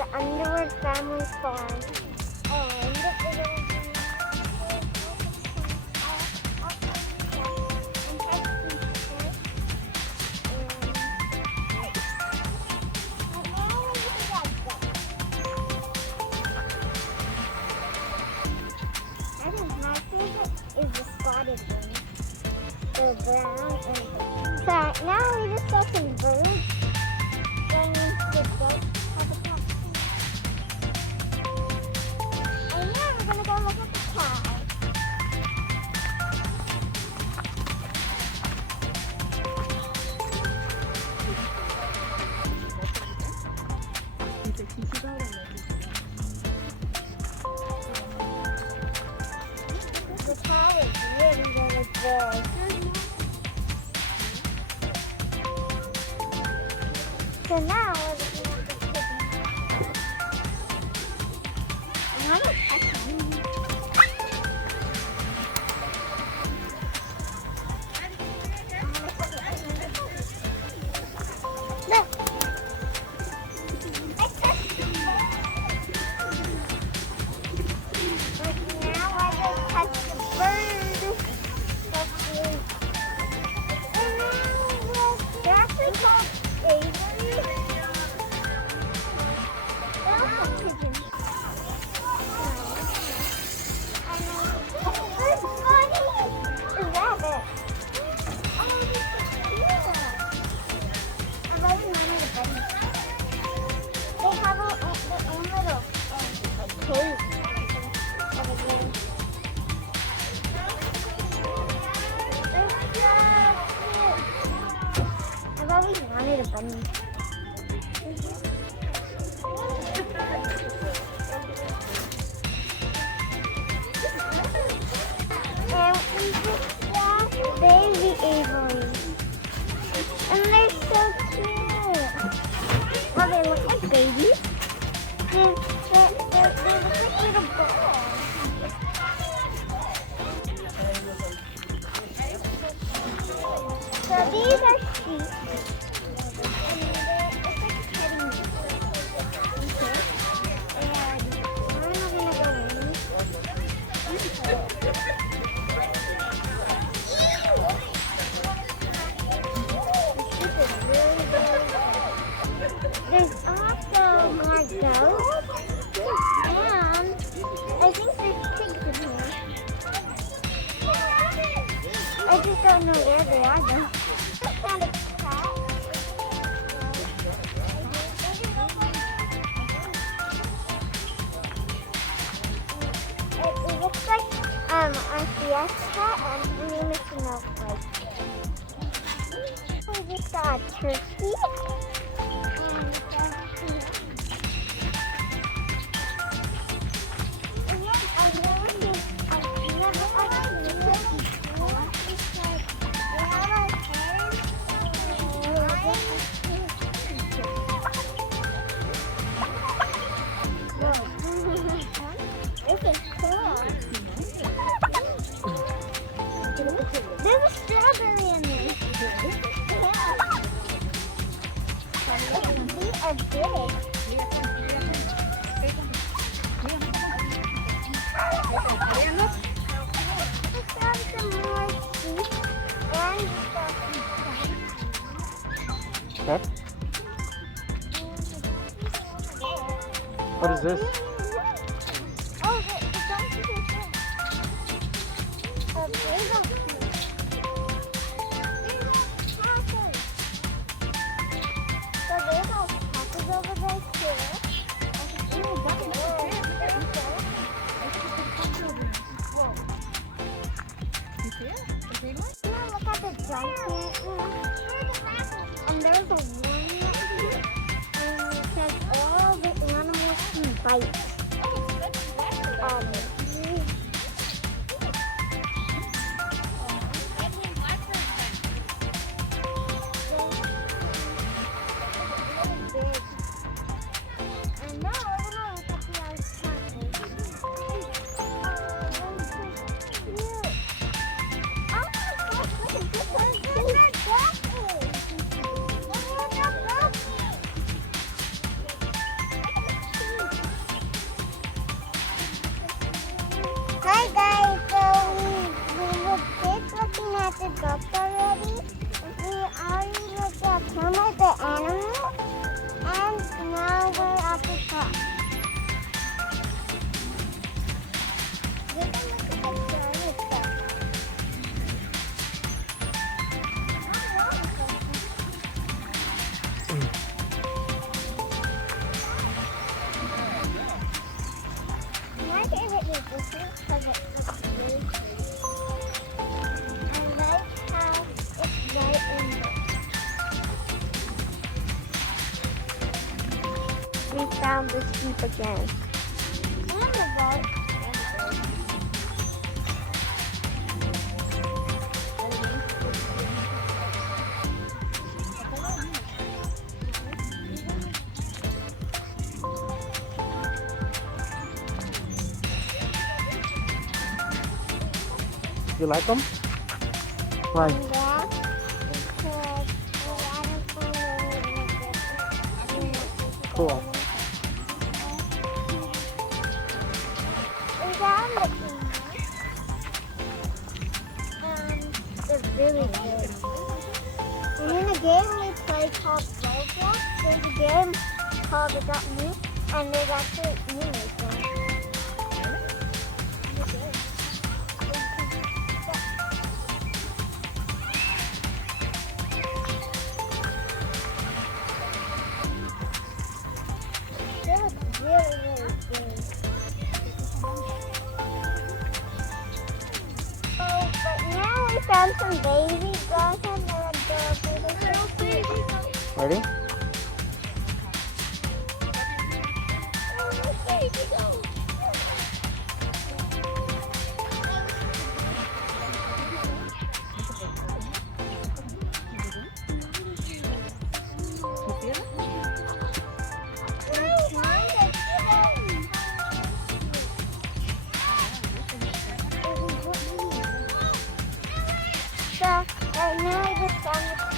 the Underwood Family Farm. And it is my favorite is the spotted one. The brown and so now we just saw some birds going into the boat habitat. And now we're gonna go look at the cow. The cow is really, really big. So now we're looking at the chicken. And I'm a chicken. Look. But now I just touch the bird. And now look, they're actually called Avery. They're also pigeons. There's bunny. A rabbit. Oh, this is cute. I love the name of the bunny. They have their own little cave over there. I've always wanted a bunny. And we just saw baby Avery. And they're so cute. Well, they look like babies. They look like little balls. So these are sheep. And it's like a petting zoo. And I'm gonna go in. There's also more goats, and I think there's pigs in here. I just don't know where they are though. Found a cat. It looks like a fiesta, and her name is Snowflake. We just saw a turkey. There's a strawberry in there. These are big. We found some more sheep and Okay. What is this? Oh, the donkeys are good. There's a So there's all packers over there too. Look at the donkey. And there's a warning here. And it says all the animals can bite. And now we're gonna look at the down the steep again. And the boat. You like them? Why? Yeah, because we had a Cool. They're really good. And in a game we play called Roblox, there's a game called Adopt Me, and there's actually emus on it. They look really, really good. Oh, but now we found some baby goats and they're adorable. They're so cute. Ready? Oh, baby goats. So, right now I just found the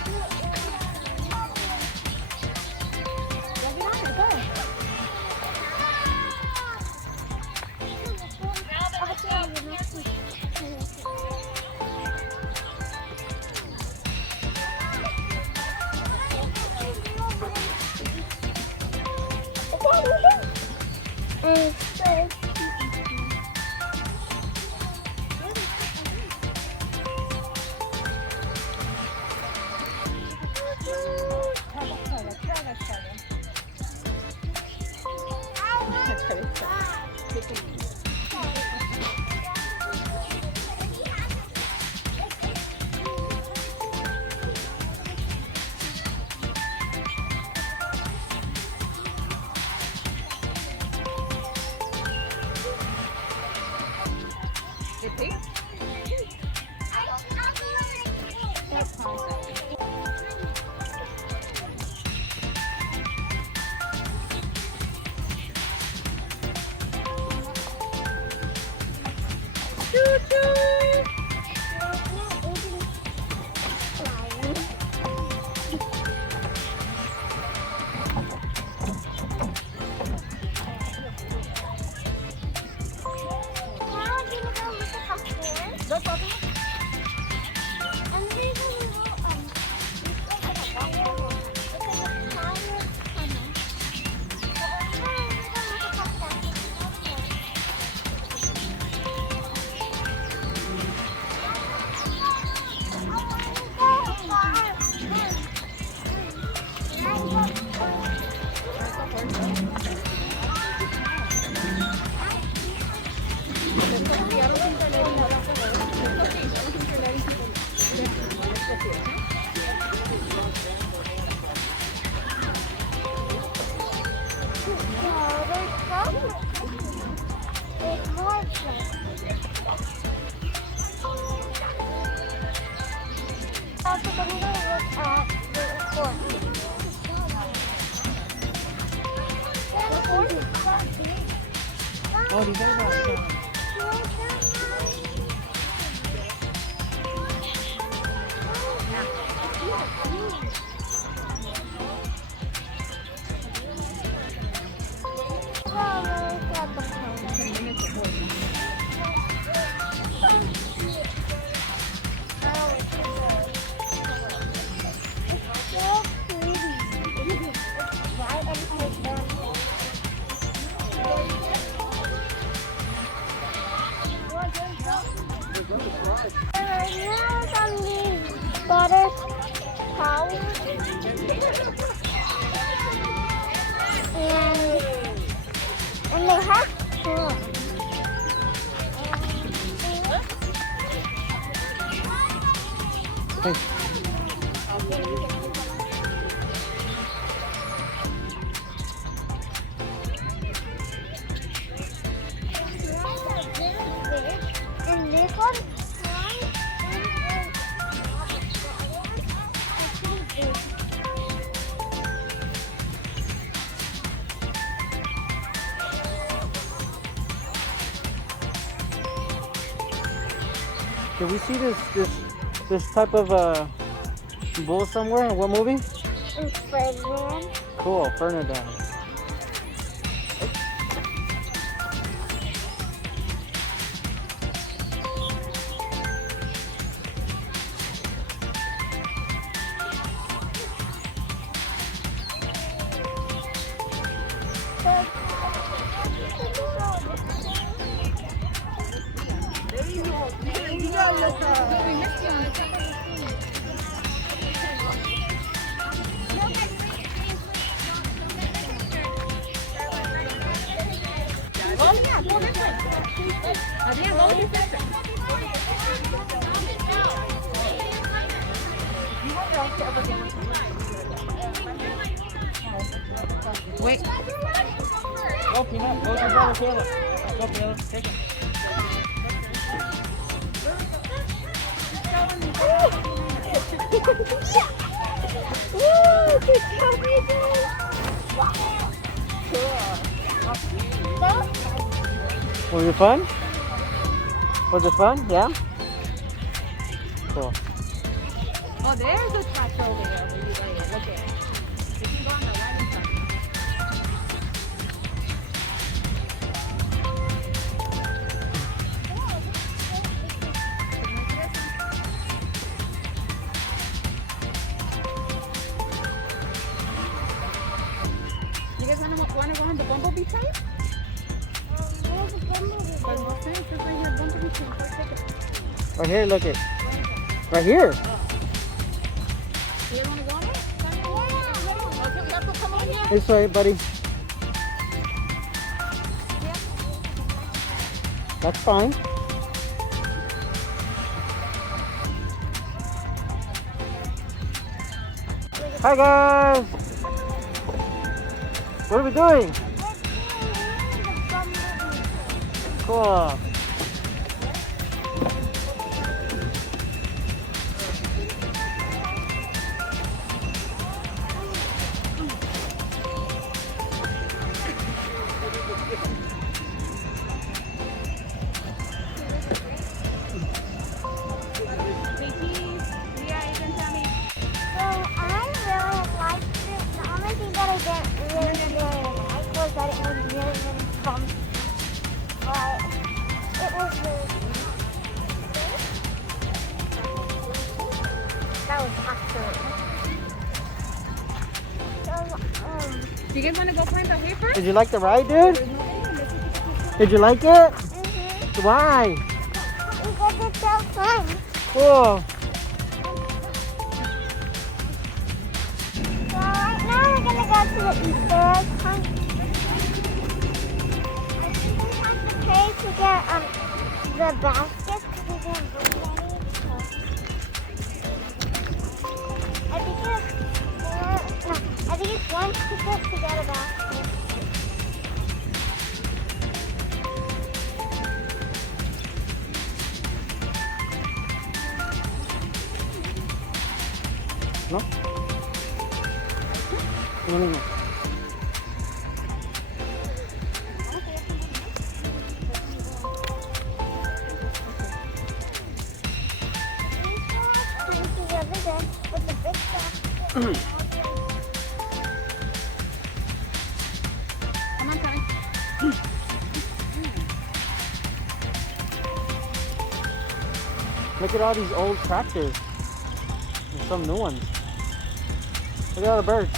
Oh, these are the Butter towels and they have fun. Hey. Did we see this type of bull somewhere? In what movie? In Ferdinand. Cool, Fernandina. Wait. Go, Peanut. Go to brother Caleb. Go, Caleb. Take it. Woo! Good job, Ethan. Was it fun? Was it fun? Yeah? Cool. Oh, there's a tractor over there. Look at it. You can go on the right side. You guys want to go on the bumblebee train? Where's the bumblebee? But no train, it's right here, bumblebee train. Go take it. Right here, look it. Right here. Do you want to go on it? Okay, we have to come on here. This way, buddy. That's fine. Hi guys! What are we doing? Cool. Do you guys want to go climb the hay first? Did you like the ride, dude? Did you like it? Why? Because it's so fun. Cool. So right now we're gonna go to the Easter egg hunt. I think we have to pay to get the baskets because we didn't bring any. I think it's one ticket to get a basket. No? No. With the big basket. Come on, Tony. Look at all these old tractors. There's some new ones. Look at all the birds.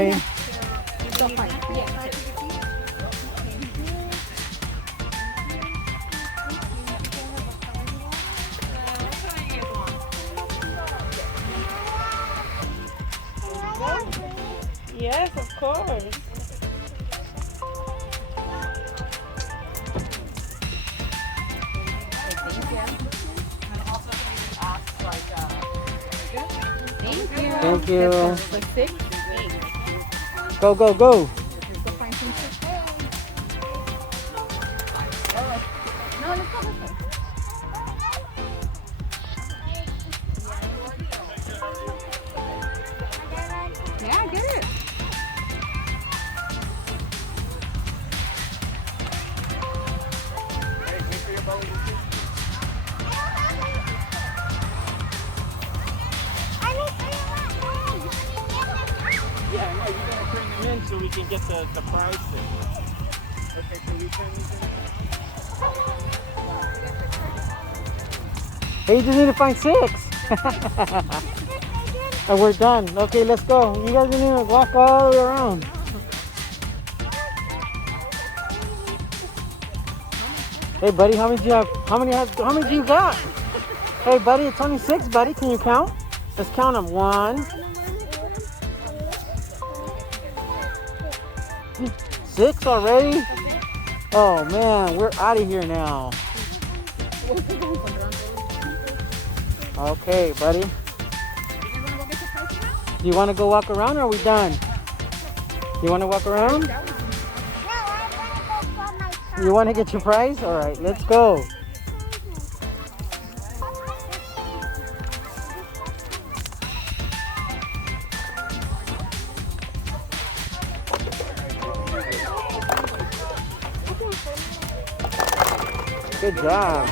So fine. Yes. Yes, of course. Thank you. Thank you. Like 6? 8. Go, go, go. Go find some chips. No, let's go this way. Yeah, get it. Yeah, no, you're gonna turn them in so we can get the price. Okay, can you turn these in? Hey, you just need to find 6. And we're done. Okay, let's go. You guys need to walk all the way around. Hey, buddy, how many do you have? How many do you got? Hey, buddy, it's only 6, buddy. Can you count? Let's count them. 1, 6 already? Oh man, we're out of here now. Okay, buddy. Do you want to go walk around or are we done? You want to walk around? You want to get your prize? All right, let's go. Good job.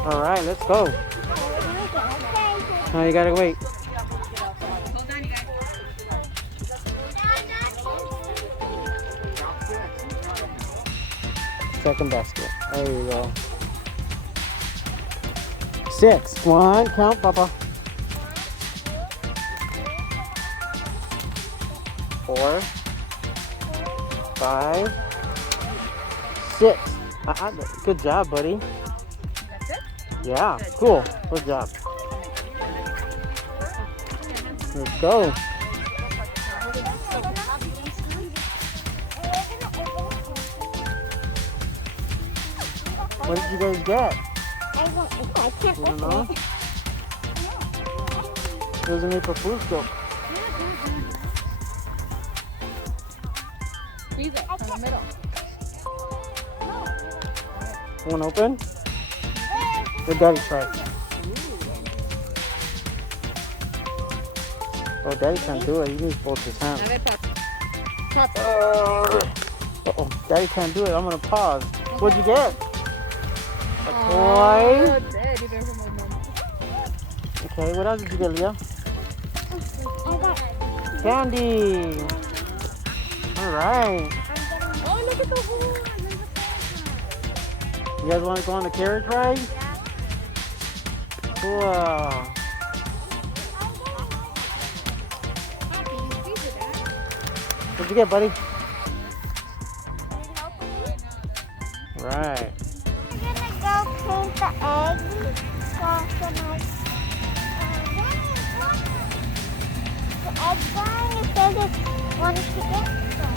All right, let's go. Now you gotta wait. Hold on, you guys. Second basket. There you go. 6. 1. Count, Papa. 4. 5. 6. Good job, buddy. That's it? Yeah, cool. Good job. Let's go. What did you guys get? I can't You don't know? It was an April Fool's joke. Squeeze it from the middle. One open? Your daddy try. Oh, daddy can't do it. He needs both his hands. A ver, pop. Pop. Uh-oh, daddy can't do it. I'm gonna pause. What'd you get? A toy? Oh, Daddy, there's a moment. Okay, what else did you get, Leah? I got Candy. All right. Oh, look at the horn. You guys want to go on the carriage ride? Cool. Poppy, you squeeze it, Dad. What'd you get, buddy? Right. I'm gonna go paint the eggs. So the egg guy is just wanted to get some.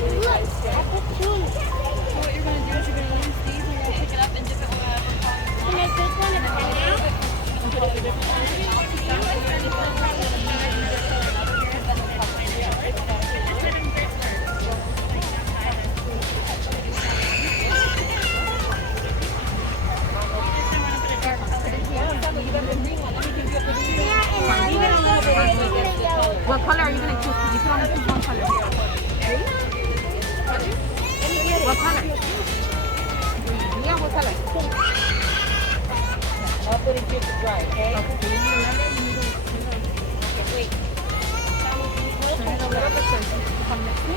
Look, I put 2 in it. So what you're going to do is you're going to use these and then pick it up and dip it wherever. Can I take one of them now? What color are you going to choose? You can only choose one color. What color? Yeah, what color? I'll put it here to dry, okay? Okay, so you need to remember, you need to okay, wait. Turn it a little bit so it's come next to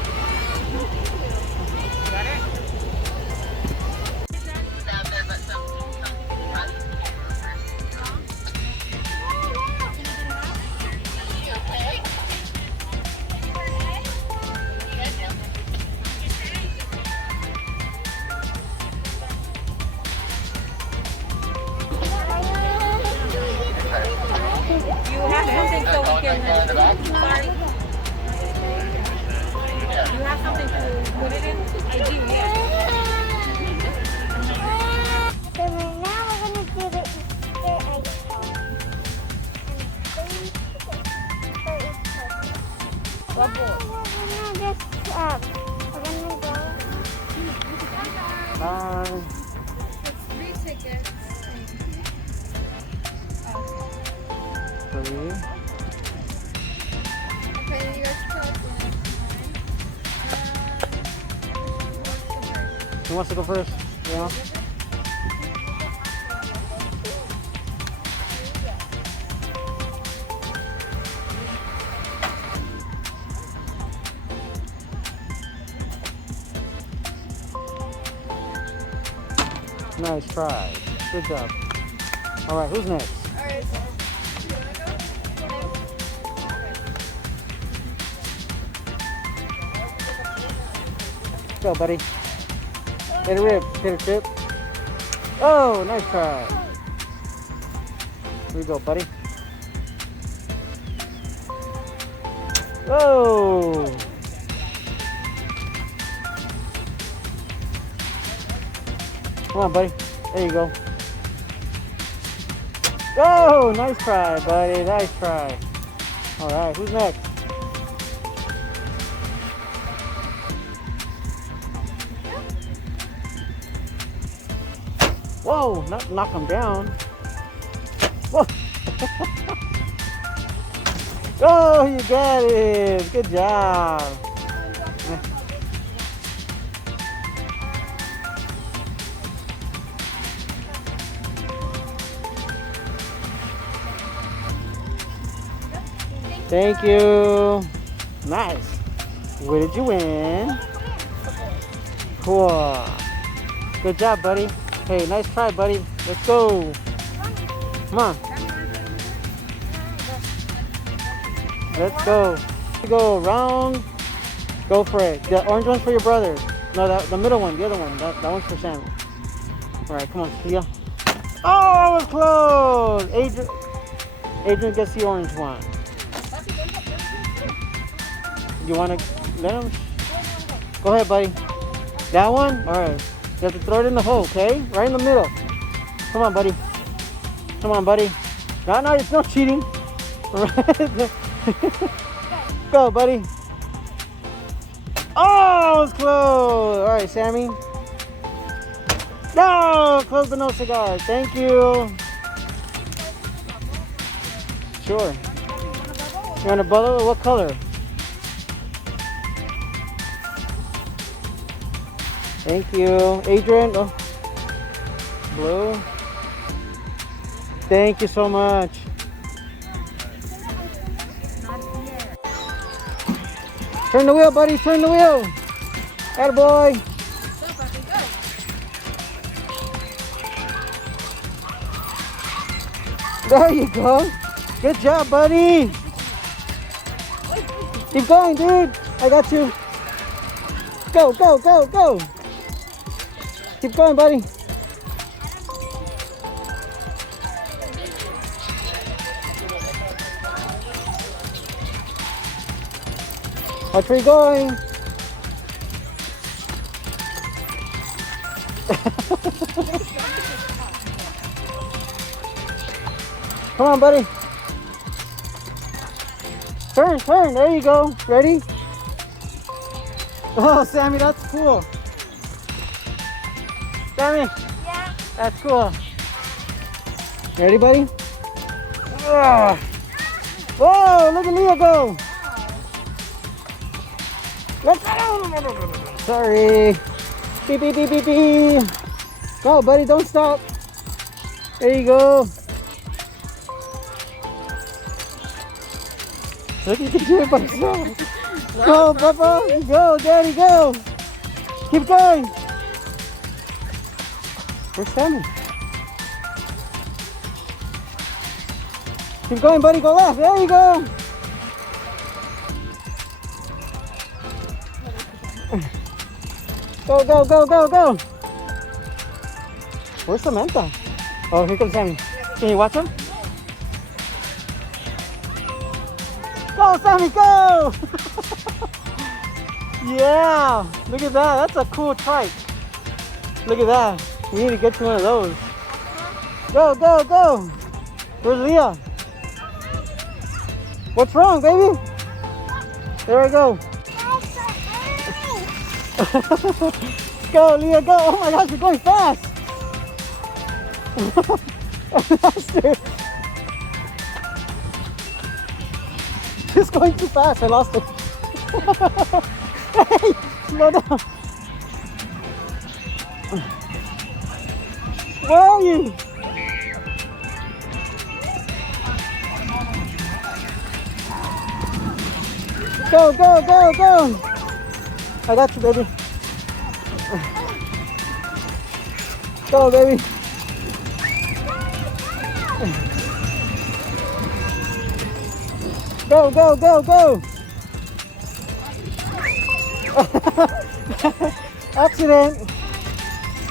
You have something so we can. Sorry. You have something to put it in? I do, yeah. So right now we're gonna do the Easter egg hunt. What We're gonna just we're gonna go. Bye. Free tickets. Three. Okay, you guys tell us Who wants to go first? Yeah. Nice try. Good job. All right, who's next? Alright, so you wanna go? Go, buddy. Hit a rip. Hit a chip. Oh, nice try. Here we go, buddy. Oh. Come on, buddy. There you go. Oh, nice try, buddy. Nice try. All right, who's next? Whoa, not knock him down. Whoa. Oh, you got it. Good job. Thank you. Nice. What did you win? Cool. Good job, buddy. Hey, nice try, buddy. Let's go. Come on. Let's go. Go round. Go for it. The orange one's for your brother. No, the middle one. The other one. That one's for Sam. All right, come on, Kia. Oh, it was close. Adrian gets the orange one. You want to let him? Go ahead, buddy. That one? All right. You have to throw it in the hole, okay? Right in the middle. Come on, buddy. Come on, buddy. No, it's not cheating. All right. Go, buddy. Oh, it was close. All right, Sammy. No, close but no cigar. Thank you. Sure. You want a bubble? What color? Thank you. Adrian. Oh. Blue. Thank you so much. Turn the wheel, buddy. Turn the wheel. Attaboy. There you go. Good job, buddy. Keep going, dude. I got you. Go, go, go, go. Keep going, buddy. Watch where you're going. Come on, buddy. Turn, turn. There you go. Ready? Oh, Sammy, that's cool. Sammy, Yeah. that's cool. Ready, buddy? Ugh. Whoa, look at Leah go. Sorry. Beep, beep, beep, beep, beep. Go, buddy, don't stop. There you go. Look, you can do it by yourself. Go, Papa. Go, Daddy, go. Keep going. Where's Sammy? Keep going, buddy. Go left. There you go. Go, go, go, go, go. Where's Samantha? Oh, here comes Sammy. Can you watch him? Go, Sammy, go! Yeah, look at that. That's a cool trike. Look at that. We need to get you one of those. Go, go, go. Where's Leah? What's wrong, baby? There we go. Go, Leah, go. Oh my gosh, you're going fast. Faster. She's going too fast. I lost it. Hey, slow down. Where are you? Go, go, go, go. I got you, baby. Go, baby. Go, go, go, go. Accident.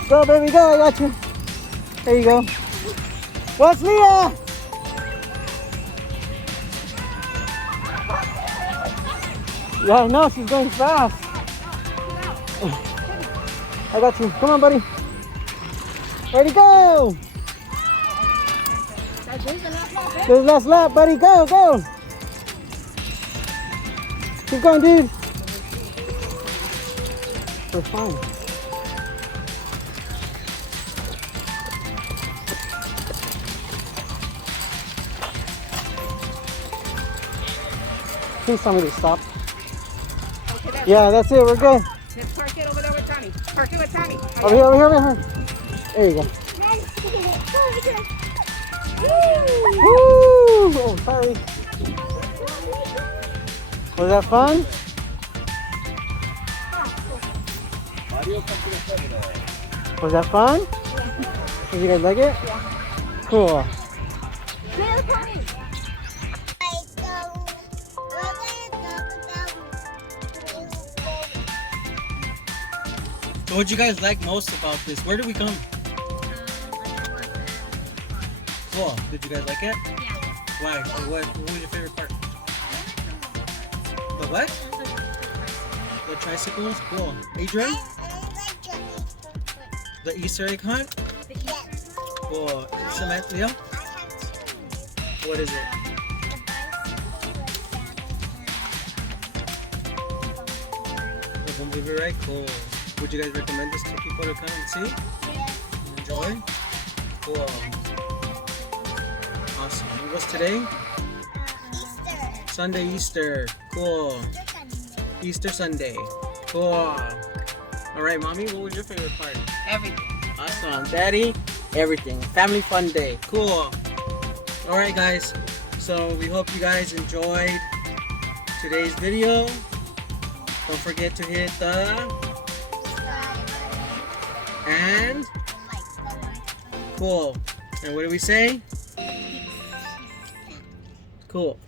Go, baby, go. I got you. There you go. What's Leah? Yeah, I know. She's going fast. I got you. Come on, buddy. Ready, go. There's the last lap, buddy. Go, go. Keep going, dude. We're fine. Please tell me to stop. Okay, that's Yeah, that's it. We're good. Let's park it over there with Tommy. Park it with Tommy. Over here, over here, over here. There you go. Woo! Oh, sorry. Was that fun? Was that fun? Did you guys like it? Cool. So what you guys like most about this? Where did we come? Cool. Did you guys like it? Yeah. Why? What was your favorite part? The what? The tricycles? Cool. Adrian? The Easter egg hunt? Cool. Samantha? Yeah? What is it? The Bumblebee ride? Cool. Would you guys recommend this to people to come and see? Enjoy? Cool. Awesome. And what's today? Sunday, Easter. Cool. Easter Sunday. Cool. Alright, Mommy, what was your favorite part? Everything. Awesome. Daddy, everything. Family fun day. Cool. Alright, guys. So we hope you guys enjoyed today's video. Don't forget to hit the and cool. And what do we say? Cool.